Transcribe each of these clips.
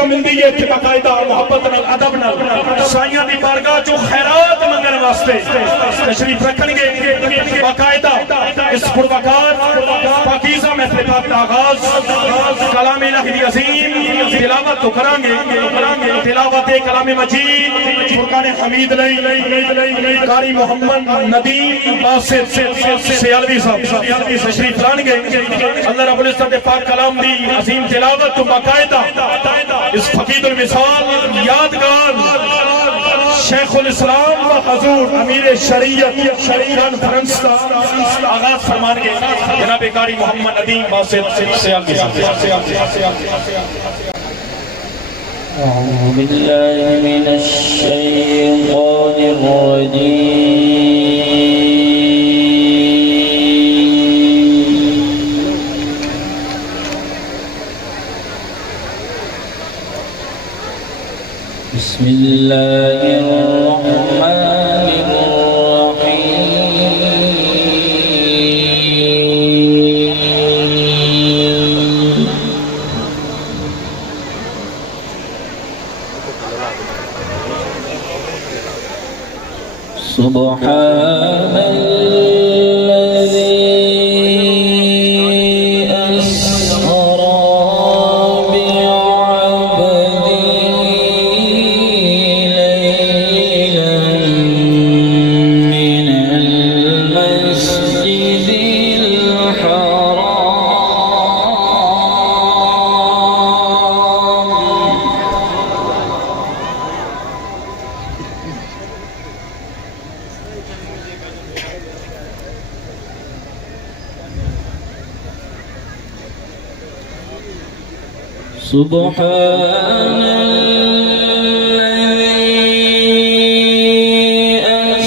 मिलती है कि बाकायदा मोहब्बत नाल अदब नाल साईयां दी बारगाह चो खैरात मंगण वास्ते तशरीफ रखणगे बाकायदा इस पुरवकार पाकीज़ा महफिल का आगाज कलाम इलाही दी अज़ीम तिलावत तो करांगे तिलावत कलाम मजीद फुरकान हमीद कारी मोहम्मद नदीम बासित सियालवी साहब तशरीफ लाएंगे अल्लाह रब्बुल इज्जत दे पाक कलाम दी अज़ीम तिलावत तो बाकायदा इस फकीदुल मिसाल यादगार शेखुल इस्लाम व हजूर अमीर शरीयत कॉन्फ्रेंस का आगाज फरमाएंगे जनाब कारी मोहम्मद नदीम बासित सियालवी साहब। أعوذ بالله من الشيطان الرجيم بسم الله الرحمن الرحيم سبحان الذي أسرى بعبده ليلا من المسجد الحرام سبحان الذي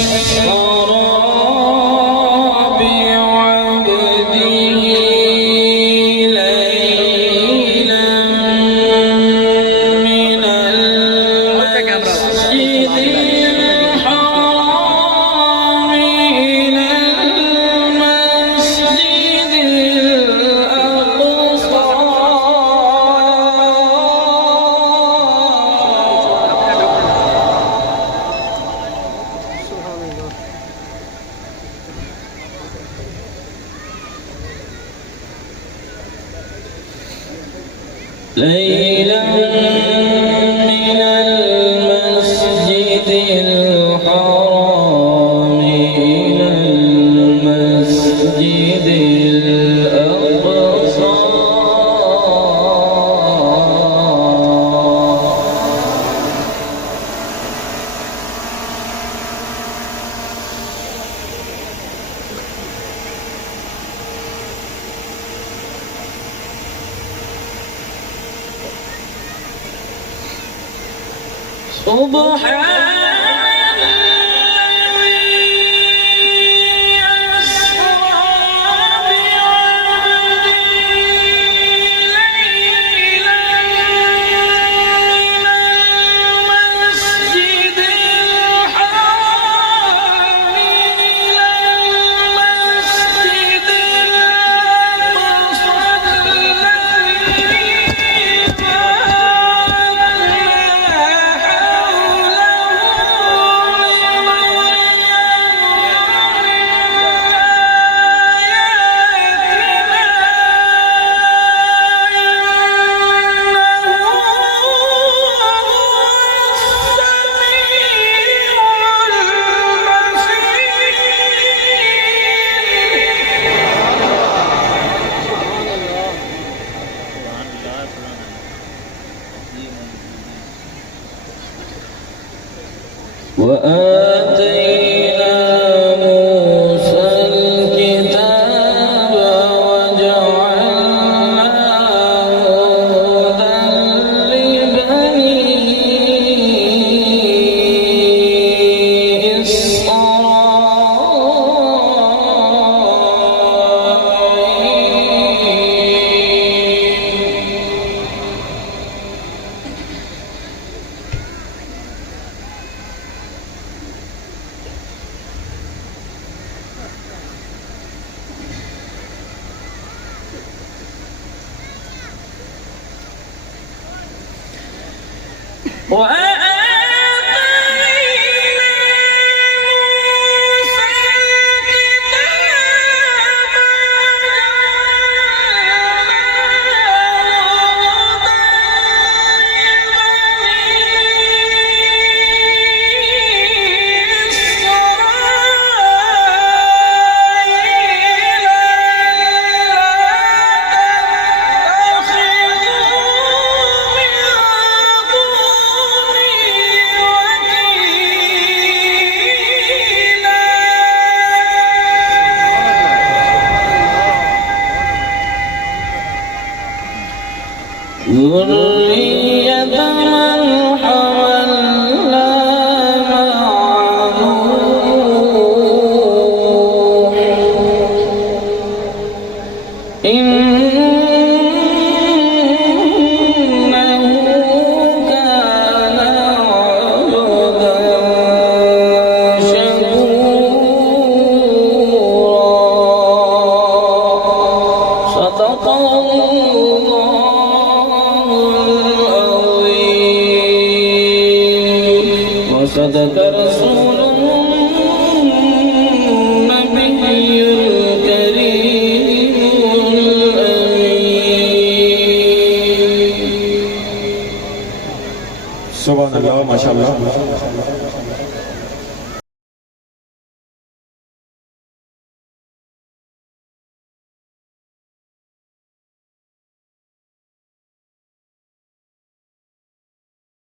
أسرى بعبده ليلا من المسجد الحرام إلى المسجد الأقصى ليلا من المسجد الحرام إلى المسجد الأقصى سبحان الذي أسرى بعبده ليلا من المسجد الحرام إلى المسجد الأقصى الذي باركنا حوله ذرية من حملنا مع نوح